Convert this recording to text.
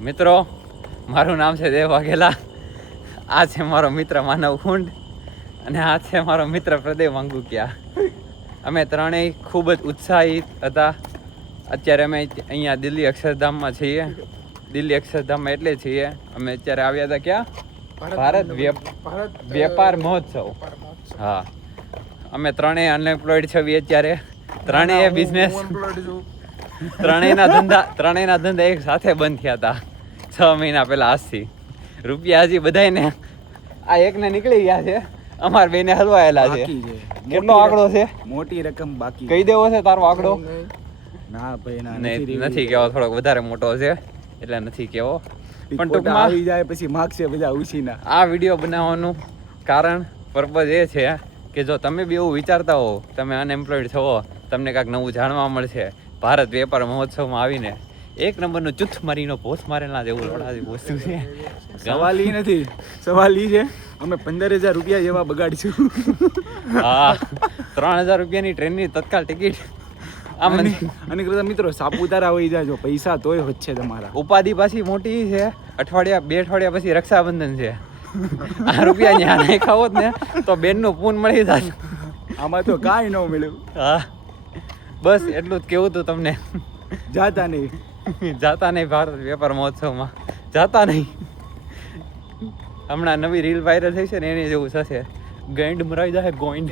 મિત્રો, મારું નામ છે દેવ વાઘેલા. આ છે મારો મિત્ર માનવ કુંડ અને આ છે મારો મિત્ર પ્રદેવ વાંગુકિયા. અમે ત્રણેય ખૂબ જ ઉત્સાહિત હતા. અત્યારે અમે અહીંયા દિલ્હી અક્ષરધામમાં છીએ. દિલ્હી અક્ષરધામમાં એટલે છીએ અમે અત્યારે આવ્યા હતા ક્યાં? ભારત વેપાર મહોત્સવ. હા, અમે ત્રણેય અનએમ્પ્લોયડ છીએ અત્યારે. ત્રણેય બિઝનેસ, ત્રણેયના ધંધા એક સાથે બંધ થયા હતા 6 મહિના પહેલા. આજથી રૂપિયા હજી બધાને આ એકને નીકળી ગયા છે, અમાર બેને હલવાયેલા છે. કેટલો આંકડો છે? મોટી રકમ બાકી. કહી દેવો છે તારો આંકડો? ના ભાઈ ના, નથી કેવો. થોડોક વધારે મોટો છે એટલે નથી કેવો. પણ ટૂંકમાં આવી જાય પછી માગશે બધા ઉછીના. આ વિડીયો બનાવવાનું કારણ, પર્પઝ એ છે કે જો તમે બી એવું વિચારતા હો, તમે અનએમ્પ્લોયડ છો, તમને કાંઈક નવું જાણવા મળશે. ભારત વેપાર મહોત્સવમાં આવીને એક નંબરનું ચુથ મારીનો પોસ્ટ મારેલા જેવું લોડાજી વસ્તુ છે. સવાલ ઈ નથી, સવાલ ઈ છે અમે 15,000 રૂપિયા જેવા બગાડીશું. હા, 3,000 રૂપિયાની ટ્રેનની તત્કાલ ટિકિટ. અને કરતા મિત્રો સાપુતારા હોઈ જાય જો પૈસા તોય વચ્ચે તમારા. ઉપાધિ પાછી મોટી છે. 2 અઠવાડિયા પછી રક્ષાબંધન છે. આ રૂપિયા ત્યાં નહીં ખાવો ને તો બેનનું પૂન મળી જાય. આમાં તો કાંઈ ન મળ્યું. હા, બસ એટલું જ કેવું હતું તમને. જાતા નહીં ભારત વેપાર મહોત્સવમાં જાતા નહીં. હમણાં નવી રીલ વાયરલ થઈ છે ને એની જેવું થશે. ગોઈન્ડ મરાઈ જાય ગોઈન્ડ.